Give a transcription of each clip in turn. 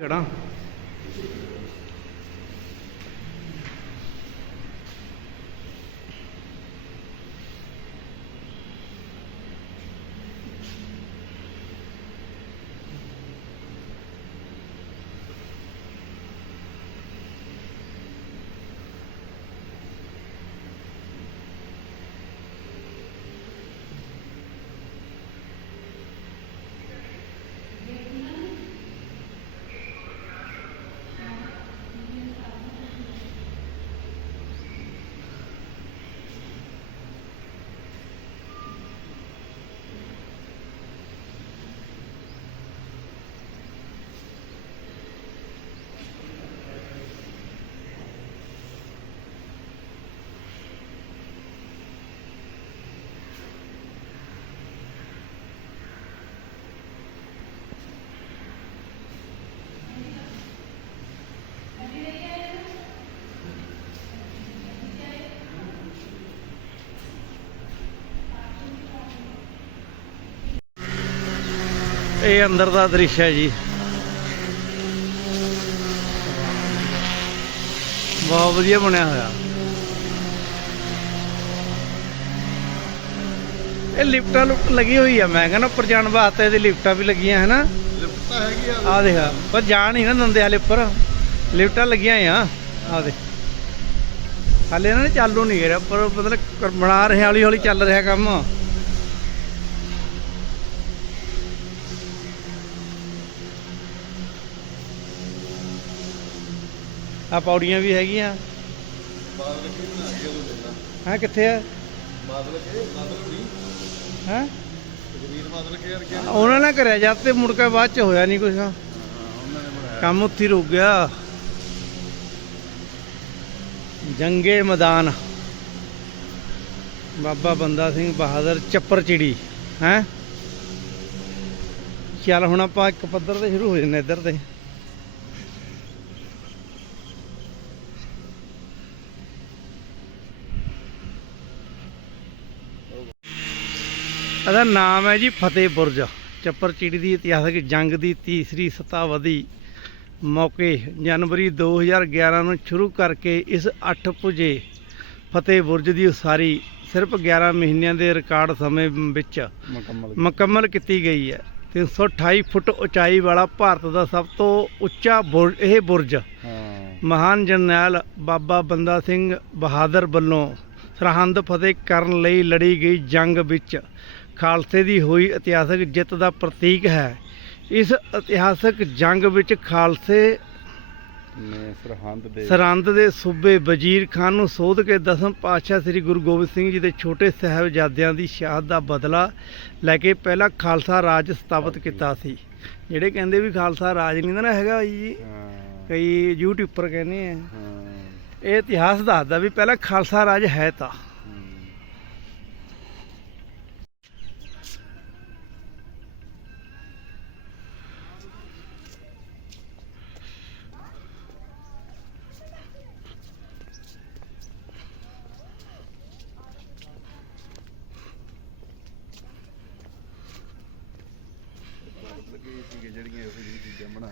കേടാ ਇਹ ਅੰਦਰ ਦਾ ਦ੍ਰਿਸ਼ ਹੈ ਜੀ। ਬਹੁਤ ਵਧੀਆ ਬਣਿਆ ਹੋਇਆ। ਇਹ ਲਿਫਟਾਂ ਲੁਫਟ ਲੱਗੀ ਹੋਈ ਆ। ਮੈਂ ਕਹਿੰਦਾ ਉੱਪਰ ਜਾਣ ਵਾਸਤੇ ਇਹਦੀ ਲਿਫਟਾਂ ਵੀ ਲੱਗੀਆਂ ਹੈ ਨਾ। ਲਿਫਟ ਤਾਂ ਹੈਗੀ ਆ। ਆ ਦੇਖ ਪਰ ਜਾਣ ਨਹੀਂ ਨਾ ਦਿੰਦੇ ਹਾਲੇ ਉੱਪਰ। ਲਿਫਟਾਂ ਲੱਗੀਆਂ ਆ ਆ ਦੇ ਹਾਲੇ ਇਹਨਾਂ ਨੇ ਚਾਲੂ ਨਹੀਂ ਕਰਿਆ ਪਰ ਮਤਲਬ ਬਣਾ ਰਹੇ ਹੌਲੀ ਹੌਲੀ ਚੱਲ ਰਿਹਾ ਕੰਮ। ਆ ਪੌੜੀਆਂ ਵੀ ਹੈਗੀਆਂ। ਬਾਦਲ ਕੀ ਬਣਾ ਕੇ ਉਹ ਲੈਂਦਾ ਹੈ ਕਿੱਥੇ ਆ? ਬਾਦਲ ਕੇ ਬਾਦਲ ਨਹੀਂ ਹੈ? ਜਗਵੀਰ ਬਾਦਲ ਕੇ ਯਾਰ ਕੀ ਉਹਨਾਂ ਨੇ ਕਰਿਆ ਜਦ ਤੇ ਮੁੜ ਕੇ ਬਾਅਦ ਚ ਹੋਇਆ ਨਹੀਂ ਕੁਛ। ਹਾਂ ਉਹਨਾਂ ਨੇ ਬਣਾਇਆ। ਕੰਮ ਉੱਥੇ ਰੁਕ ਗਿਆ। ਜੰਗੇ ਮੈਦਾਨ। ਬਾਬਾ ਬੰਦਾ ਸਿੰਘ ਬਹਾਦਰ ਚੱਪਰ ਚਿੜੀ ਹੈ? ਚੱਲ ਹੁਣ ਆਪਾਂ ਇੱਕ ਪੱਧਰ ਤੇ ਸ਼ੁਰੂ ਹੋ ਜੰਨੇ ਇੱਧਰ ਤੇ। ਇਹਦਾ ਨਾਮ ਹੈ ਜੀ ਫਤਿਹ ਬੁਰਜ। ਚੱਪਰ ਚਿੜੀ ਦੀ ਇਤਿਹਾਸਕ ਜੰਗ ਦੀ ਤੀਸਰੀ ਸਤਾਵਧੀ ਮੌਕੇ ਜਨਵਰੀ 2011 ਨੂੰ ਸ਼ੁਰੂ ਕਰਕੇ ਇਸ 8 ਪੁਜੇ ਫਤਿਹ ਬੁਰਜ ਦੀ ਉਸਾਰੀ ਸਿਰਫ 11 ਮਹੀਨਿਆਂ ਦੇ ਰਿਕਾਰਡ ਸਮੇਂ ਵਿੱਚ ਮੁਕੰਮਲ ਕੀਤੀ। ਗਈ ਹੈ। 328 ਫੁੱਟ ਉਚਾਈ ਵਾਲਾ ਭਾਰਤ ਦਾ ਸਭ ਤੋਂ ਉੱਚਾ ਬੁਰਜ ਇਹ ਬੁਰਜ ਮਹਾਨ ਜਰਨੈਲ ਬਾਬਾ ਬੰਦਾ ਸਿੰਘ ਬਹਾਦਰ ਵੱਲੋਂ ਸਰਹੰਦ ਫਤਿਹ ਕਰਨ ਲਈ ਲੜੀ ਗਈ ਜੰਗ ਵਿੱਚ ਖਾਲਸੇ ਦੀ ਹੋਈ ਇਤਿਹਾਸਕ ਜਿੱਤ ਦਾ ਪ੍ਰਤੀਕ ਹੈ। ਇਸ ਇਤਿਹਾਸਕ ਜੰਗ ਵਿੱਚ ਖਾਲਸੇ ਨੇ ਸਰਹੰਦ ਦੇ ਸਰਹੰਦ ਦੇ ਸੂਬੇ ਵਜ਼ੀਰ ਖਾਨ ਨੂੰ ਸੋਧ ਕੇ ਦਸਮ ਪਾਤਸ਼ਾਹ ਸ੍ਰੀ ਗੁਰੂ ਗੋਬਿੰਦ ਸਿੰਘ ਜੀ ਦੇ ਛੋਟੇ ਸਾਹਿਬਜ਼ਾਦਿਆਂ ਦੀ ਸ਼ਹਾਦਤ ਦਾ ਬਦਲਾ ਲੈ ਕੇ ਪਹਿਲਾ ਖਾਲਸਾ ਰਾਜ ਸਥਾਪਿਤ ਕੀਤਾ ਸੀ। ਜਿਹੜੇ ਕਹਿੰਦੇ ਵੀ ਖਾਲਸਾ ਰਾਜ ਨਹੀਂ ਨਾ ਹੈਗਾ ਜੀ ਕਈ ਯੂਟਿਊਬਰ ਕਹਿੰਦੇ ਆ। ਇਹ ਇਤਿਹਾਸ ਦੱਸਦਾ ਵੀ ਪਹਿਲਾਂ ਖਾਲਸਾ ਰਾਜ ਹੈ ਤਾਂ।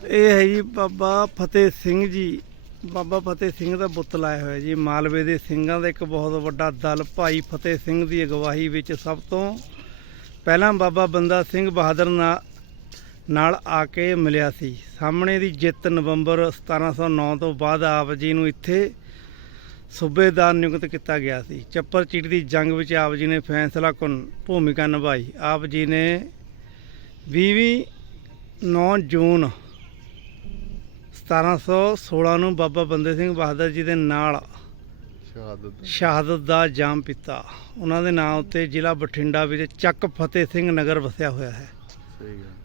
ਇਹ ਹੈ ਜੀ ਬਾਬਾ ਫਤਿਹ ਸਿੰਘ ਜੀ, ਬਾਬਾ ਫਤਿਹ ਸਿੰਘ ਦਾ ਬੁੱਤ ਲਾਇਆ ਹੋਇਆ ਜੀ। ਮਾਲਵੇ ਦੇ ਸਿੰਘਾਂ ਦਾ ਇੱਕ ਬਹੁਤ ਵੱਡਾ ਦਲ ਭਾਈ ਫਤਿਹ ਸਿੰਘ ਦੀ ਅਗਵਾਈ ਵਿੱਚ ਸਭ ਤੋਂ ਪਹਿਲਾਂ ਬਾਬਾ ਬੰਦਾ ਸਿੰਘ ਬਹਾਦਰ ਨਾ- ਨਾਲ ਆ ਕੇ ਮਿਲਿਆ ਸੀ। ਸਾਹਮਣੇ ਦੀ ਜਿੱਤ ਨਵੰਬਰ 1709 ਤੋਂ ਬਾਅਦ ਆਪ ਜੀ ਨੂੰ ਇੱਥੇ ਸੂਬੇਦਾਰ ਨਿਯੁਕਤ ਕੀਤਾ ਗਿਆ ਸੀ। ਚੱਪਰ ਚੀੜ ਦੀ ਜੰਗ ਵਿੱਚ ਆਪ ਜੀ ਨੇ ਫੈਸਲਾ ਕੁਨ, ਭੂਮਿਕਾ ਨਿਭਾਈ। ਆਪ ਜੀ ਨੇ 20 9 ਜੂਨ 1716 ਨੂੰ ਬਾਬਾ ਬੰਦੇ ਸਿੰਘ ਬਹਾਦਰ ਜੀ ਦੇ ਨਾਲ ਸ਼ਹਾਦਤ ਸ਼ਹਾਦਤ ਦਾ ਜਾਮ ਪੀਤਾ। ਉਹਨਾਂ ਦੇ ਨਾਮ ਉੱਤੇ ਜ਼ਿਲ੍ਹਾ ਬਠਿੰਡਾ ਵਿੱਚ ਚੱਕ ਫਤਿਹ ਸਿੰਘ ਨਗਰ ਵਸਿਆ ਹੋਇਆ ਹੈ। ਸਹੀ ਗੱਲ।